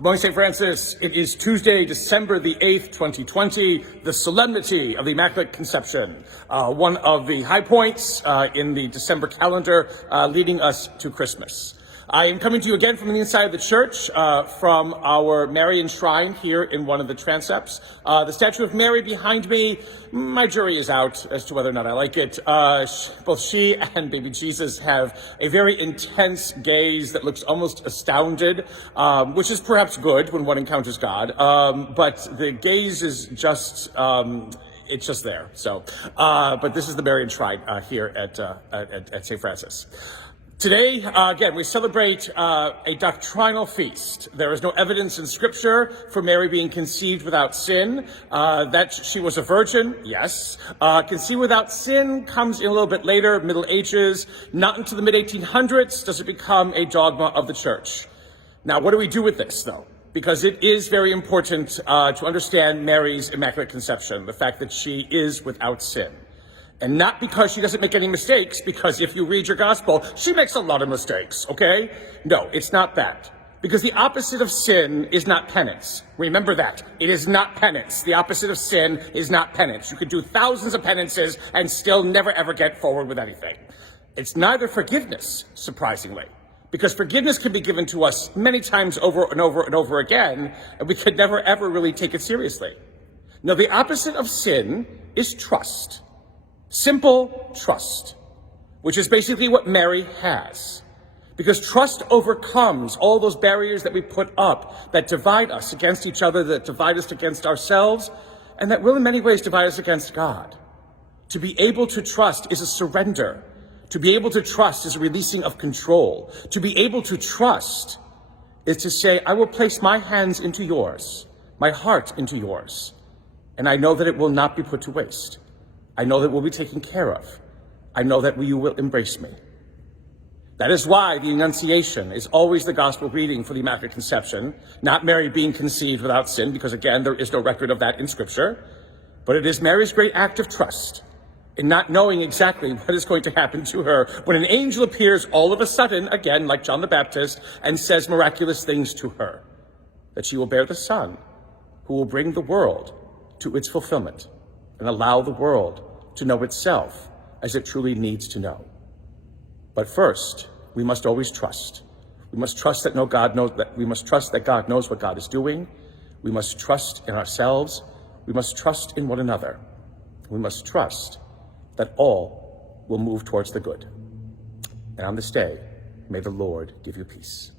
Good morning, St. Francis. It is Tuesday, December the 8th, 2020, the Solemnity of the Immaculate Conception, one of the high points in the December calendar leading us to Christmas. I am coming to you again from the inside of the church, from our Marian shrine here in one of the transepts. The statue of Mary behind me, my jury is out as to whether or not I like it. Both she and baby Jesus have a very intense gaze that looks almost astounded, which is perhaps good when one encounters God. But the gaze is just, it's just there. So, but this is the Marian shrine here at St. Francis. Today, again, we celebrate a doctrinal feast. There is no evidence in Scripture for Mary being conceived without sin. That she was a virgin, yes. Conceived without sin comes in a little bit later, Middle Ages. Not until the mid-1800s does it become a dogma of the Church. Now, what do we do with this, though? Because it is very important to understand Mary's Immaculate Conception, the fact that she is without sin. And not because she doesn't make any mistakes, because if you read your gospel, she makes a lot of mistakes, okay? No, it's not that. Because the opposite of sin is not penance. Remember that. It is not penance. The opposite of sin is not penance. You could do thousands of penances and still never ever get forward with anything. It's neither forgiveness, surprisingly. Because forgiveness can be given to us many times over and over and over again, and we could never ever really take it seriously. No, the opposite of sin is trust. Simple trust, which is basically what Mary has. Because trust overcomes all those barriers that we put up that divide us against each other, that divide us against ourselves, and that will in many ways divide us against God. To be able to trust is a surrender. To be able to trust is a releasing of control. To be able to trust is to say, I will place my hands into yours, my heart into yours, and I know that it will not be put to waste. I know that we'll be taken care of. I know that you will embrace me. That is why the Annunciation is always the gospel reading for the Immaculate Conception, not Mary being conceived without sin, because again, there is no record of that in Scripture, but it is Mary's great act of trust in not knowing exactly what is going to happen to her when an angel appears all of a sudden, again, like John the Baptist, and says miraculous things to her, that she will bear the Son, who will bring the world to its fulfillment and allow the world to know itself as it truly needs to know. But first, we must always trust. We must trust that we must trust that God knows what God is doing. We must trust in ourselves. We must trust in one another. We must trust that all will move towards the good. And on this day, may the Lord give you peace.